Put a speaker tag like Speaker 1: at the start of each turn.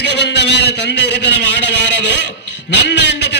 Speaker 1: ವಯಸ್ಸಿಗೆ ಬಂದ ಮೇಲೆ ತಂದೆ ಹಿರಿತನ ಮಾಡಬಾರದು. ನನ್ನ ಹೆಂಡತಿ